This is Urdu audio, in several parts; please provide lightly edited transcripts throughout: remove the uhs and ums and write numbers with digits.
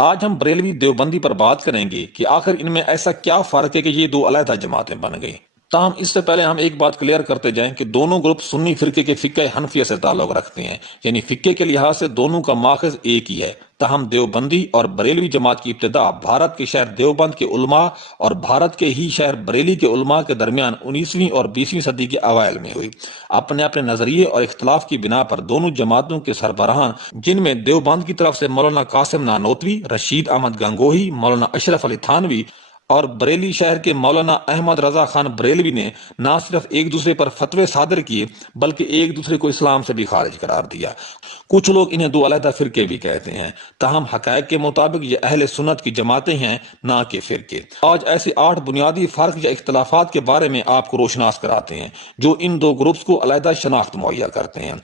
آج ہم بریلوی دیوبندی پر بات کریں گے کہ آخر ان میں ایسا کیا فرق ہے کہ یہ دو علیحدہ جماعتیں بن گئی۔ تاہم اس سے پہلے ہم ایک بات کلیئر کرتے جائیں کہ دونوں گروپ سنی فرقے کے فقہ حنفیہ سے تعلق رکھتے ہیں، یعنی فقہ کے لحاظ سے دونوں کا ماخذ ایک ہی ہے۔ تاہم دیوبندی اور بریلوی جماعت کی ابتدا بھارت کے شہر دیوبند کے علماء اور بھارت کے ہی شہر بریلی کے علماء کے درمیان 19ویں اور 20ویں صدی کے اوائل میں ہوئی۔ اپنے اپنے نظریے اور اختلاف کی بنا پر دونوں جماعتوں کے سربراہان، جن میں دیوبند کی طرف سے مولانا قاسم نانوتوی، رشید احمد گنگوہی، مولانا اشرف علی تھانوی اور بریلی شہر کے مولانا احمد رضا خان بریلوی نے نہ صرف ایک دوسرے پر فتوے صادر کیے بلکہ ایک دوسرے کو اسلام سے بھی خارج قرار دیا۔ کچھ لوگ انہیں دو علیحدہ فرقے بھی کہتے ہیں، تاہم حقائق کے مطابق یہ اہل سنت کی جماعتیں ہیں، نہ کہ فرقے۔ آج ایسے 8 بنیادی فرق یا اختلافات کے بارے میں آپ کو روشناس کراتے ہیں جو ان دو گروپس کو علیحدہ شناخت مہیا کرتے ہیں۔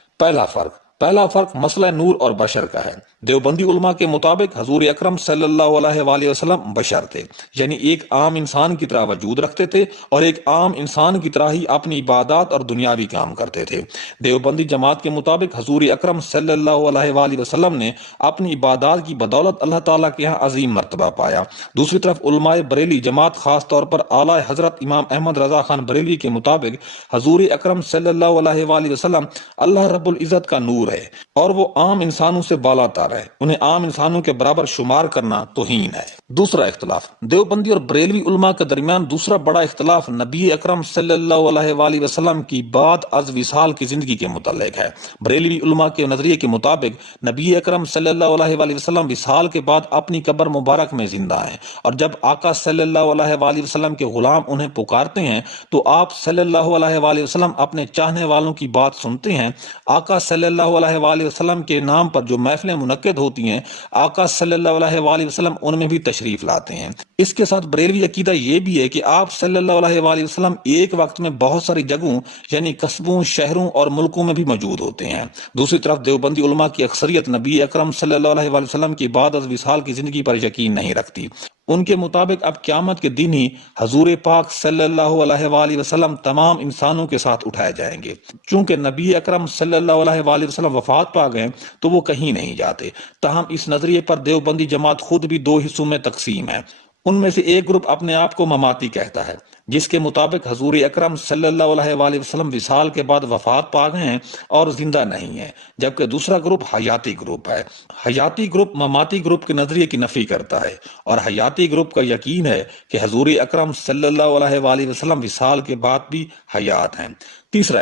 پہلا فرق مسئلہ نور اور بشر کا ہے۔ دیوبندی علماء کے مطابق حضور اکرم صلی اللہ علیہ وآلہ وسلم بشر تھے، یعنی ایک عام انسان کی طرح وجود رکھتے تھے اور ایک عام انسان کی طرح ہی اپنی عبادات اور دنیاوی کام کرتے تھے۔ دیوبندی جماعت کے مطابق حضور اکرم صلی اللہ علیہ وآلہ وسلم نے اپنی عبادات کی بدولت اللہ تعالیٰ کے یہاں عظیم مرتبہ پایا۔ دوسری طرف علماء بریلی جماعت خاص طور پر اعلیٰ حضرت امام احمد رضا خان بریلوی کے مطابق حضور اکرم صلی اللہ علیہ وآلہ وسلم اللہ رب العزت کا نور ہے اور وہ عام انسانوں سے بالا تر ہے، انہیں عام انسانوں کے برابر شمار کرنا توہین ہے۔ دوسرا اختلاف دیوبندی اور بریلوی علماء کے درمیان دوسرا بڑا اختلاف نبی اکرم صلی اللہ علیہ وآلہ وسلم کی بعد از وصال کی زندگی کے متعلق ہے۔ بریلوی علماء کے نظریے کے مطابق نبی اکرم صلی اللہ علیہ وآلہ وسلم وصال کے بعد اپنی قبر مبارک میں زندہ ہیں، اور جب آقا صلی اللہ علیہ وآلہ وسلم کے غلام انہیں پکارتے ہیں تو آپ صلی اللہ علیہ وآلہ وسلم اپنے چاہنے والوں کی بات سنتے ہیں۔ آقا صلی اللہ علیہ وآلہ وسلم کے نام پر جو محفلیں منعقد ہوتی ہیں، آقا صلی اللہ علیہ وآلہ وسلم ان میں بھی تشریف لاتے ہیں۔ اس کے ساتھ بریلوی عقیدہ یہ بھی ہے کہ آپ صلی اللہ علیہ وآلہ وسلم ایک وقت میں بہت ساری جگہوں یعنی قصبوں، شہروں اور ملکوں میں بھی موجود ہوتے ہیں۔ دوسری طرف دیوبندی علماء کی اکثریت نبی اکرم صلی اللہ علیہ وآلہ وسلم کی بعد از وصال کی زندگی پر یقین نہیں رکھتی۔ ان کے مطابق اب قیامت کے دن ہی حضور پاک صلی اللہ علیہ وآلہ وسلم تمام انسانوں کے ساتھ اٹھائے جائیں گے۔ چونکہ نبی اکرم صلی اللہ علیہ وآلہ وسلم وفات پا گئے تو وہ کہیں نہیں جاتے۔ تاہم اس نظریے پر دیوبندی جماعت خود بھی 2 حصوں میں تقسیم ہے۔ ان میں سے ایک گروپ اپنے آپ کو مماتی کہتا ہے، جس کے مطابق حضور اکرم صلی اللہ علیہ وآلہ وسلم وصال کے بعد وفات پا گئے ہیں اور زندہ نہیں ہیں، جبکہ دوسرا گروپ حیاتی گروپ ہے۔ حیاتی گروپ مماتی گروپ کے نظریے کی نفی کرتا ہے، اور حیاتی گروپ کا یقین ہے کہ حضور اکرم صلی اللہ علیہ وآلہ وسلم وصال کے بعد بھی حیات ہیں۔ تیسرا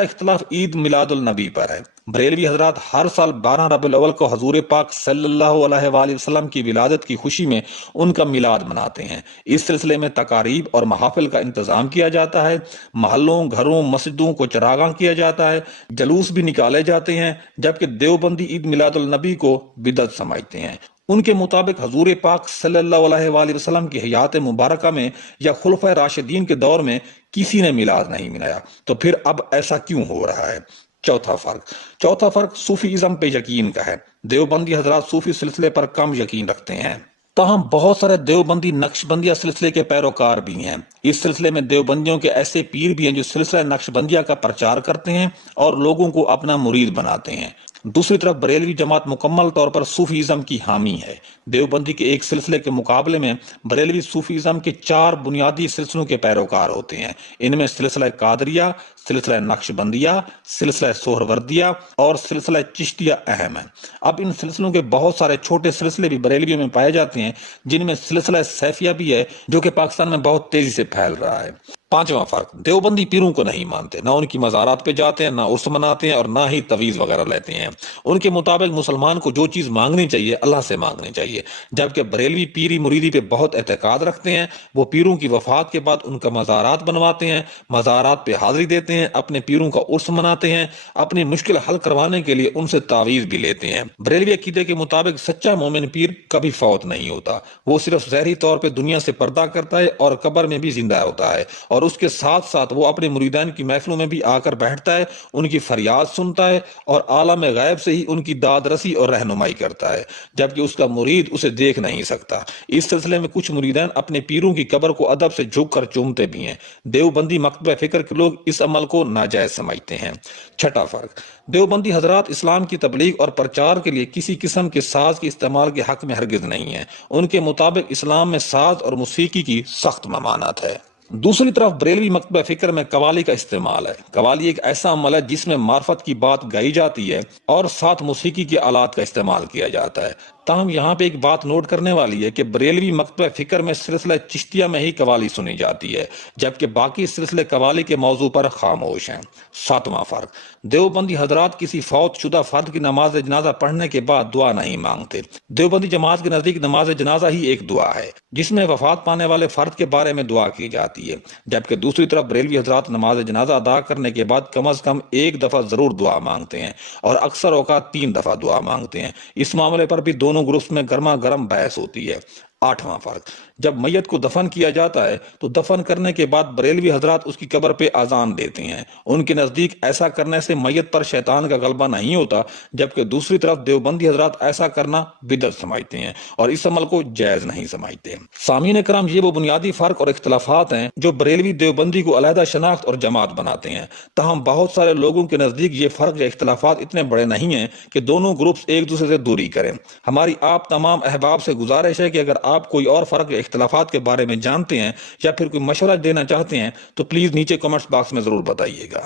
اختلاف عید میلاد النبی پر ہے۔ بریلوی حضرات ہر سال 12 ربیع الاول کو حضور پاک صلی اللہ علیہ وآلہ وسلم کی ولادت کی خوشی میں ان کا میلاد مناتے ہیں۔ اس سلسلے میں تقاریب اور محافل کا انتظام کیا جاتا ہے، محلوں، گھروں، مسجدوں کو چراغاں کیا جاتا ہے، جلوس بھی نکالے جاتے ہیں، جبکہ دیوبندی عید میلاد النبی کو بدعت سمجھتے ہیں۔ ان کے مطابق حضور پاک صلی اللہ علیہ وآلہ وسلم کی حیات مبارکہ میں یا خلفائے راشدین کے دور میں کسی نے میلاد نہیں منایا، تو پھر اب ایسا کیوں ہو رہا ہے؟ چوتھا فرق صوفی ازم پہ یقین کا ہے۔ دیوبندی حضرات صوفی سلسلے پر کم یقین رکھتے ہیں، تاہم بہت سارے دیوبندی نقش بندیہ سلسلے کے پیروکار بھی ہیں۔ اس سلسلے میں دیوبندیوں کے ایسے پیر بھی ہیں جو سلسلہ نقش بندیہ کا پرچار کرتے ہیں اور لوگوں کو اپنا مرید بناتے ہیں۔ دوسری طرف بریلوی جماعت مکمل طور پر صوفی ازم کی حامی ہے۔ دیوبندی کے ایک سلسلے کے مقابلے میں بریلوی صوفی ازم کے 4 بنیادی سلسلوں کے پیروکار ہوتے ہیں۔ ان میں سلسلہ قادریہ، سلسلہ نقش بندیہ، سلسلہ سہروردیہ اور سلسلہ چشتیہ اہم ہیں۔ اب ان سلسلوں کے بہت سارے چھوٹے سلسلے بھی بریلویوں میں پائے جاتے ہیں، جن میں سلسلہ سیفیہ بھی ہے جو کہ پاکستان میں بہت تیزی سے پھیل رہا ہے۔ پانچواں فرق دیوبندی پیروں کو نہیں مانتے، نہ ان کی مزارات پہ جاتے ہیں، نہ عرس مناتے ہیں اور نہ ہی تویز وغیرہ لیتے ہیں۔ ان کے مطابق مسلمان کو جو چیز مانگنی چاہیے اللہ سے مانگنی چاہیے، جبکہ بریلوی پیری مریدی پہ بہت اعتقاد رکھتے ہیں۔ وہ پیروں کی وفات کے بعد ان کا مزارات بنواتے ہیں، مزارات پہ حاضری دیتے ہیں، اپنے پیروں کا عرس مناتے ہیں، اپنی مشکل حل کروانے کے لیے ان سے تعویذ بھی لیتے ہیں۔ بریلوی عقیدے کے مطابق سچا مومن پیر کبھی فوت نہیں ہوتا، وہ صرف ظاہری طور پہ دنیا سے پردہ کرتا ہے اور قبر میں بھی زندہ ہوتا ہے، اور اس کے ساتھ ساتھ وہ اپنے مریدان کی محفلوں میں بھی آ کر بیٹھتا ہے، ان کی فریاد سنتا ہے اور عالم غیب سے ہی ان کی داد رسی اور رہنمائی کرتا ہے، جبکہ اس کا مرید اسے دیکھ نہیں سکتا۔ اس سلسلے میں کچھ مریدان اپنے پیروں کی قبر کو ادب سے جھک کر چومتے بھی ہیں۔ دیوبندی مکتبہ فکر کے لوگ اس عمل کو ناجائز سمجھتے ہیں۔ چھٹا فرق، دیوبندی حضرات اسلام کی تبلیغ اور پرچار کے لیے کسی قسم کے ساز کے استعمال کے حق میں ہرگز نہیں ہیں۔ ان کے مطابق اسلام میں ساز اور موسیقی کی سخت ممانعت ہے۔ دوسری طرف بریلوی مکتبہ فکر میں قوالی کا استعمال ہے۔ قوالی ایک ایسا عمل ہے جس میں معرفت کی بات گائی جاتی ہے اور ساتھ موسیقی کے آلات کا استعمال کیا جاتا ہے۔ تاہم یہاں پہ ایک بات نوٹ کرنے والی ہے کہ بریلوی مکتبہ فکر میں سلسلہ چشتیہ میں ہی قوالی سنی جاتی ہے، جبکہ باقی سلسلے قوالی کے موضوع پر خاموش ہیں۔ ساتواں فرق، دیوبندی حضرات کسی فوت شدہ فرد کی نماز جنازہ پڑھنے کے بعد دعا نہیں مانگتے۔ دیوبندی جماعت کے نزدیک نماز جنازہ ہی ایک دعا ہے جس میں وفات پانے والے فرد کے بارے میں دعا کی جاتی ہے، جبکہ دوسری طرف بریلوی حضرات نماز جنازہ ادا کرنے کے بعد کم از کم ایک دفعہ ضرور دعا مانگتے ہیں اور اکثر اوقات 3 دفعہ دعا مانگتے ہیں۔ اس معاملے پر بھی دونوں گروپس میں گرما گرم بحث ہوتی ہے۔ آٹھواں فرق، جب میت کو دفن کیا جاتا ہے تو دفن کرنے کے بعد بریلوی حضرات اس کی قبر پہ اذان دیتے ہیں۔ ان کے نزدیک ایسا کرنے سے میت پر شیطان کا غلبہ نہیں ہوتا، جبکہ دوسری طرف دیوبندی حضرات ایسا کرنا بدعت سمجھتے ہیں اور اس عمل کو جائز نہیں سمجھتے۔ سامعین کرام، یہ وہ بنیادی فرق اور اختلافات ہیں جو بریلوی دیوبندی کو علیحدہ شناخت اور جماعت بناتے ہیں۔ تاہم بہت سارے لوگوں کے نزدیک یہ فرق یا اختلافات اتنے بڑے نہیں ہیں کہ دونوں گروپس ایک دوسرے سے دوری کریں۔ ہماری آپ تمام احباب سے گزارش ہے کہ اگر آپ کوئی اور فرق یا اختلافات کے بارے میں جانتے ہیں یا پھر کوئی مشورہ دینا چاہتے ہیں تو پلیز نیچے کمنٹس باکس میں ضرور بتائیے گا۔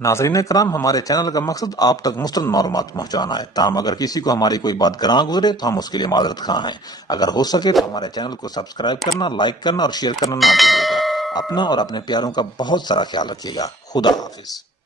ناظرین کرام، ہمارے چینل کا مقصد آپ تک مستند معلومات پہنچانا ہے، تاہم اگر کسی کو ہماری کوئی بات گراں گزرے تو ہم اس کے لیے معذرت خواہ ہیں۔ اگر ہو سکے تو ہمارے چینل کو سبسکرائب کرنا، لائک کرنا اور شیئر کرنا نہ بھولیے گا۔ اپنا اور اپنے پیاروں کا بہت سارا خیال رکھیے گا۔ خدا حافظ۔